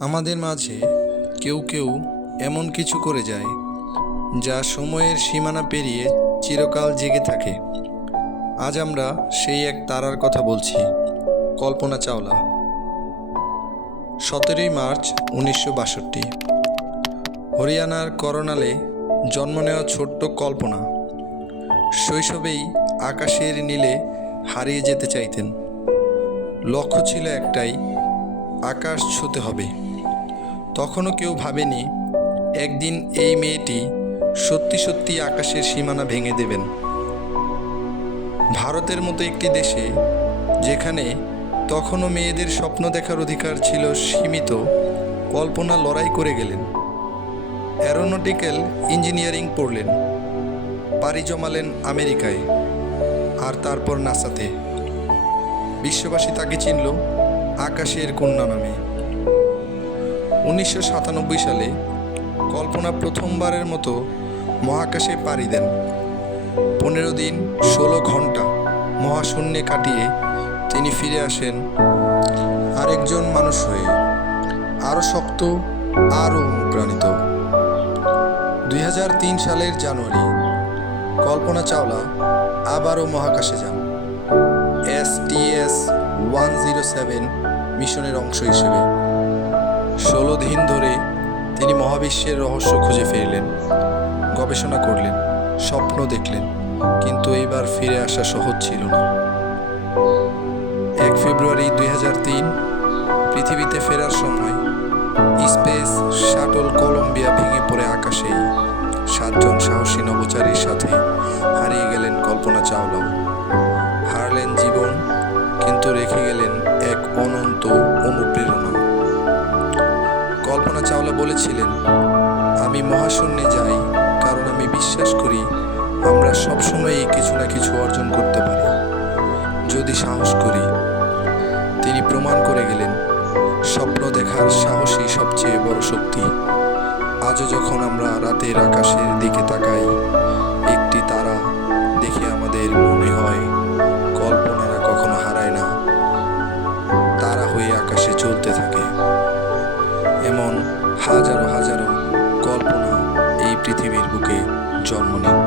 আমাদের মাঝে কেউ কেউ এমন কিছু করে যায় যা সময়ের সীমানা পেরিয়ে চিরকাল জেগে থাকে। আজ আমরা সেই এক তারার কথা বলছি, কল্পনা চাওলা। 17ই মার্চ 1962 হরিয়ানার করনালে জন্ম নেওয়া ছোট্ট কল্পনা শৈশবেই আকাশের নীলে হারিয়ে যেতে চাইতেন। লক্ষ্য ছিল একটাই, আকাশ ছুঁতে হবে। তখনও কেউ ভাবেনি একদিন এই মেয়েটি সত্যি সত্যি আকাশের সীমানা ভেঙে দেবেন। ভারতের মতো একটি দেশে যেখানে তখনও মেয়েদের স্বপ্ন দেখার অধিকার ছিল সীমিত, কল্পনা লড়াই করে গেলেন। অ্যারোনটিক্যাল ইঞ্জিনিয়ারিং পড়লেন, পাড়ি জমালেন আমেরিকায়, আর তারপর নাসাতে। বিশ্ববাসী তাকে চিনল আকাশের কন্যা নামে। 1997 সালে কল্পনা প্রথমবারের মতো মহাকাশে পাড়ি দেন। 15 দিন 16 ঘন্টা মহাশূন্যে কাটিয়ে তিনি ফিরে আসেন আরেকজন মানুষ হয়ে, আরও শক্ত, আরও অনুপ্রাণিত। 2003 সালের জানুয়ারি কল্পনা চাওলা আবারও মহাকাশে যান, STS-107 মিশনের অংশ হিসেবে। 16 দিন ধরে তিনি মহাবিশ্বের রহস্য খুঁজে ফিরলেন, গবেষণা করলেন, স্বপ্ন দেখলেন, কিন্তু এইবার ফিরে আসা সহজ ছিল না। 1 ফেব্রুয়ারি 2003 পৃথিবীতে ফেরার সময় স্পেস শাটল কলম্বিয়া ভেঙে পড়ে আকাশেই। 7 জন সাহসী নভোচারীর সাথে হারিয়ে গেলেন কল্পনা চাওলাও। হারালেন জীবন, কিন্তু রেখে গেলেন এক অনন্ত অনুপ্রেরণা। কল্পনা চাওলা বলেছিলেন, আমি মহাশূন্যে যাই কারণ আমি বিশ্বাস করি আমরা সবসময়ই কিছু না কিছু অর্জন করতে পারি যদি সাহস করি। তিনি প্রমাণ করে গেলেন স্বপ্ন দেখার সাহসই সবচেয়ে বড় শক্তি। আজও যখন আমরা রাতের আকাশের দিকে তাকাই, একটি তারা দেখে আমাদের মনে হয় কল্পনারা কখনো হারায় না, তারা হয়ে আকাশে চলতে থাকে। এমন হাজারো হাজারো কল্পনা এই পৃথিবীর বুকে জন্ম নেয়।